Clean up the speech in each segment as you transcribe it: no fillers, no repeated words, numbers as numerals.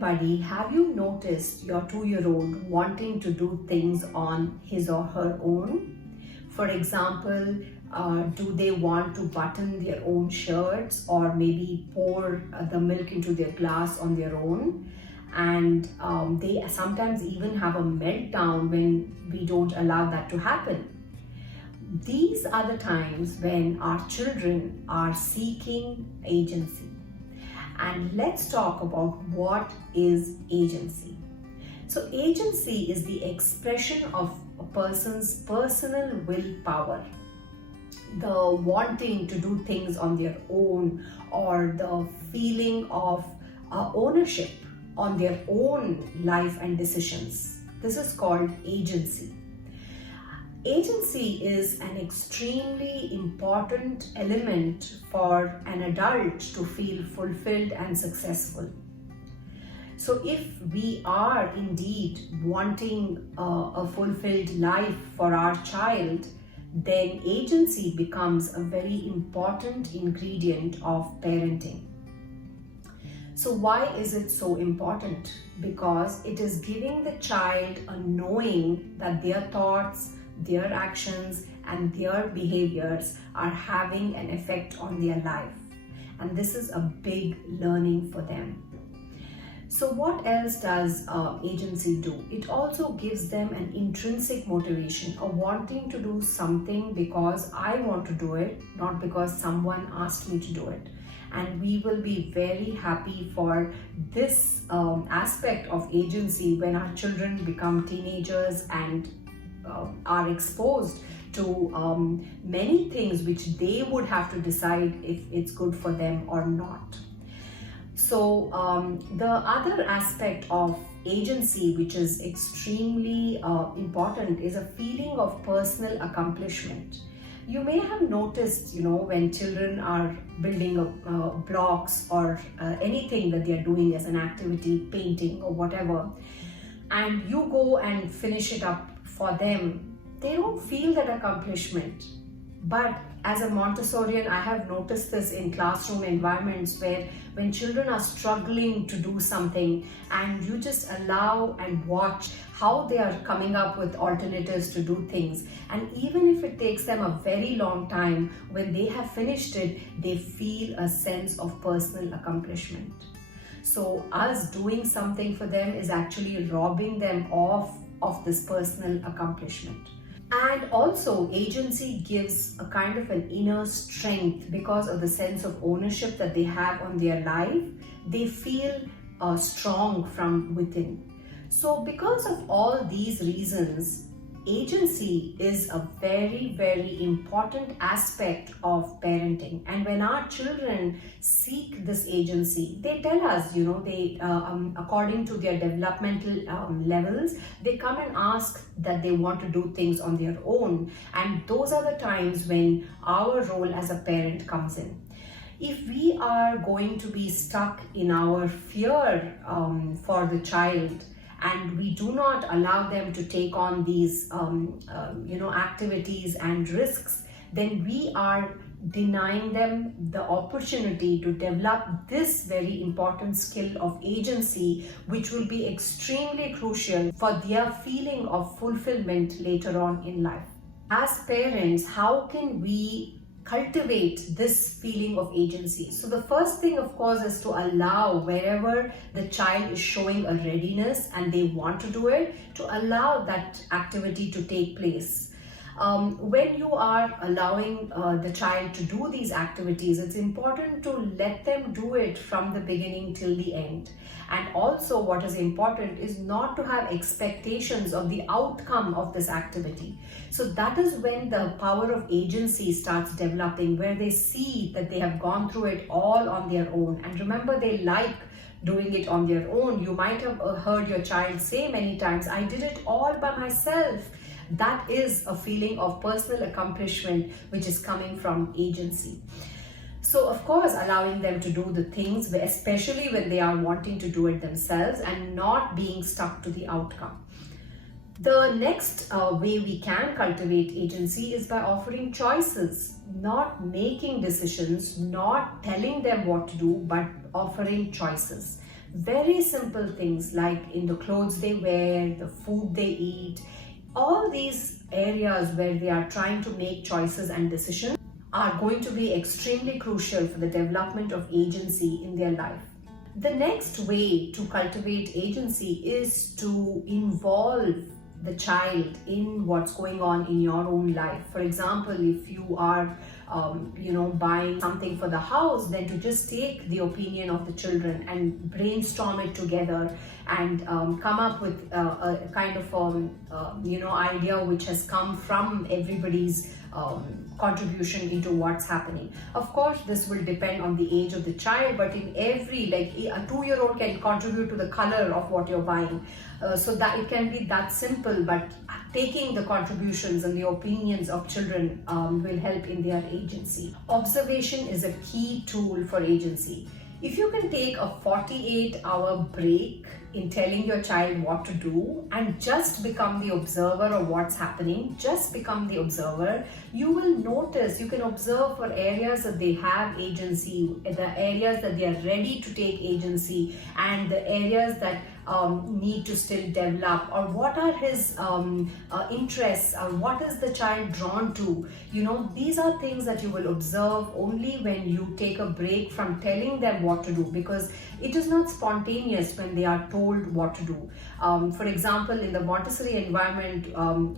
everybody, have you noticed your 2-year-old wanting to do things on his or her own? For example, do they want to button their own shirts or maybe pour the milk into their glass on their own? And they sometimes even have a meltdown when we don't allow that to happen. These are the times when our children are seeking agency. And let's talk about what is agency. So agency is the expression of a person's personal willpower, the wanting to do things on their own, or the feeling of ownership on their own life and decisions. This is called agency. Agency is an extremely important element for an adult to feel fulfilled and successful. So if we are indeed wanting a fulfilled life for our child, then agency becomes a very important ingredient of parenting. So why is it so important? Because it is giving the child a knowing that their thoughts, their actions and their behaviors are having an effect on their life. And this is a big learning for them. So what else does agency do? It also gives them an intrinsic motivation, a wanting to do something because I want to do it, not because someone asked me to do it. And we will be very happy for this aspect of agency when our children become teenagers and are exposed to many things which they would have to decide if it's good for them or not. So the other aspect of agency which is extremely important is a feeling of personal accomplishment. You may have noticed, when children are building blocks or anything that they are doing as an activity, painting or whatever, and you go and finish it up for them, they don't feel that accomplishment. But as a Montessorian, I have noticed this in classroom environments where when children are struggling to do something and you just allow and watch how they are coming up with alternatives to do things. And even if it takes them a very long time, when they have finished it, they feel a sense of personal accomplishment. So us doing something for them is actually robbing them of this personal accomplishment. And also agency gives a kind of an inner strength because of the sense of ownership that they have on their life. They feel strong from within. So because of all these reasons, agency is a very, very important aspect of parenting. And when our children seek this agency, they tell us, they according to their developmental levels, they come and ask that they want to do things on their own. And those are the times when our role as a parent comes in. If we are going to be stuck in our fear for the child, and we do not allow them to take on these activities and risks, then we are denying them the opportunity to develop this very important skill of agency, which will be extremely crucial for their feeling of fulfillment later on in life. As parents, how can we cultivate this feeling of agency? So the first thing, of course, is to allow wherever the child is showing a readiness and they want to do it, to allow that activity to take place. When you are allowing the child to do these activities, it's important to let them do it from the beginning till the end. And also what is important is not to have expectations of the outcome of this activity. So that is when the power of agency starts developing, where they see that they have gone through it all on their own. And remember, they like doing it on their own. You might have heard your child say many times, I did it all by myself. That is a feeling of personal accomplishment which is coming from agency. So of course, allowing them to do the things, especially when they are wanting to do it themselves and not being stuck to the outcome. The next way we can cultivate agency is by offering choices, not making decisions, not telling them what to do, but offering choices. Very simple things like in the clothes they wear, the food they eat, all these areas where they are trying to make choices and decisions are going to be extremely crucial for the development of agency in their life. The next way to cultivate agency is to involve the child in what's going on in your own life. For example, if you are buying something for the house, then to just take the opinion of the children and brainstorm it together and come up with a kind of idea which has come from everybody's contribution into what's happening. Of course, this will depend on the age of the child, but in every, like a 2-year-old can contribute to the color of what you're buying. So that it can be that simple, but taking the contributions and the opinions of children will help in their agency. Observation is a key tool for agency. If you can take a 48-hour break in telling your child what to do and just become the observer of what's happening, just become the observer, you will notice, you can observe for areas that they have agency, the areas that they are ready to take agency, and the areas that need to still develop, or what are his interests, or what is the child drawn to. These are things that you will observe only when you take a break from telling them what to do, because it is not spontaneous when they are told what to do. For example, in the Montessori environment,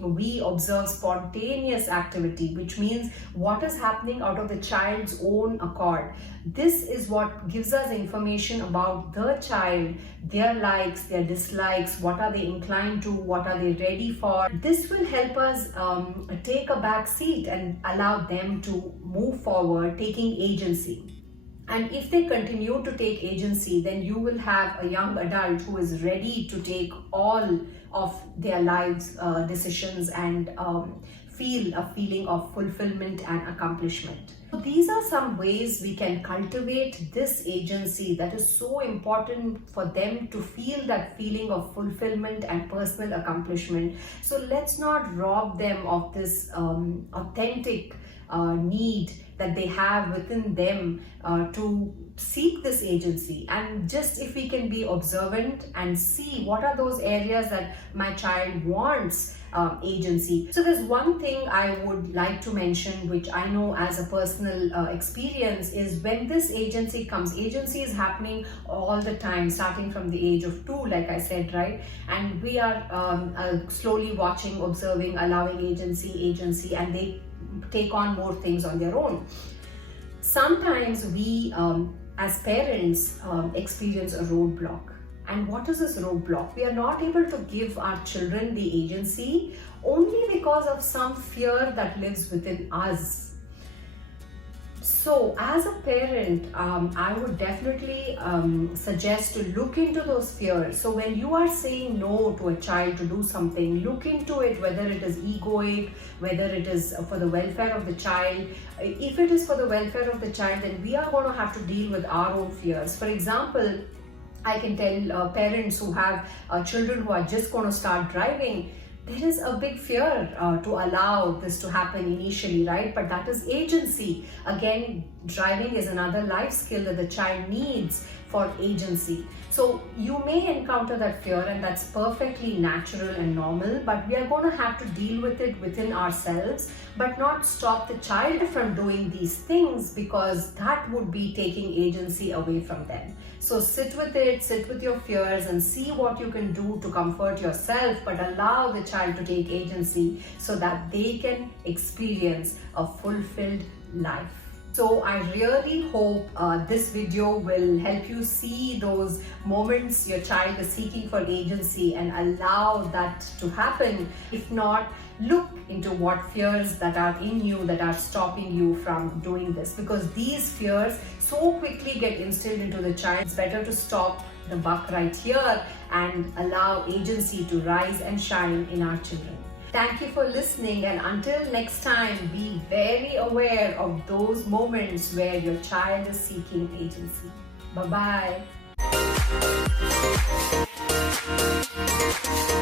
we observe spontaneous activity, which means what is happening out of the child's own accord. This is what gives us information about the child, their likes, their dislikes, what are they inclined to, what are they ready for. This will help us take a back seat and allow them to move forward, taking agency. And if they continue to take agency, then you will have a young adult who is ready to take all of their lives' decisions and feel a feeling of fulfillment and accomplishment. So these are some ways we can cultivate this agency that is so important for them to feel that feeling of fulfillment and personal accomplishment. So let's not rob them of this authentic need that they have within them to seek this agency. And just if we can be observant and see what are those areas that my child wants agency. So there's one thing I would like to mention, which I know as a personal experience, is when this agency comes, agency is happening all the time, starting from the age of 2, like I said, right? And we are slowly watching, observing, allowing agency, and they take on more things on their own. Sometimes we as parents experience a roadblock. And what is this roadblock? We are not able to give our children the agency only because of some fear that lives within us. So as a parent, I would definitely suggest to look into those fears. So when you are saying no to a child to do something, look into it, whether it is egoic, whether it is for the welfare of the child. If it is for the welfare of the child, then we are going to have to deal with our own fears. For example, I can tell parents who have children who are just going to start driving, there is a big fear to allow this to happen initially, right? But that is agency. Again, driving is another life skill that the child needs for agency. So you may encounter that fear, and that's perfectly natural and normal, but we are going to have to deal with it within ourselves, but not stop the child from doing these things, because that would be taking agency away from them. So sit with it, sit with your fears and see what you can do to comfort yourself, but allow the child to take agency so that they can experience a fulfilled life. So I really hope this video will help you see those moments your child is seeking for agency and allow that to happen. If not, look into what fears that are in you that are stopping you from doing this, because these fears so quickly get instilled into the child. It's better to stop the buck right here and allow agency to rise and shine in our children. Thank you for listening, and until next time, be very aware of those moments where your child is seeking agency. Bye-bye.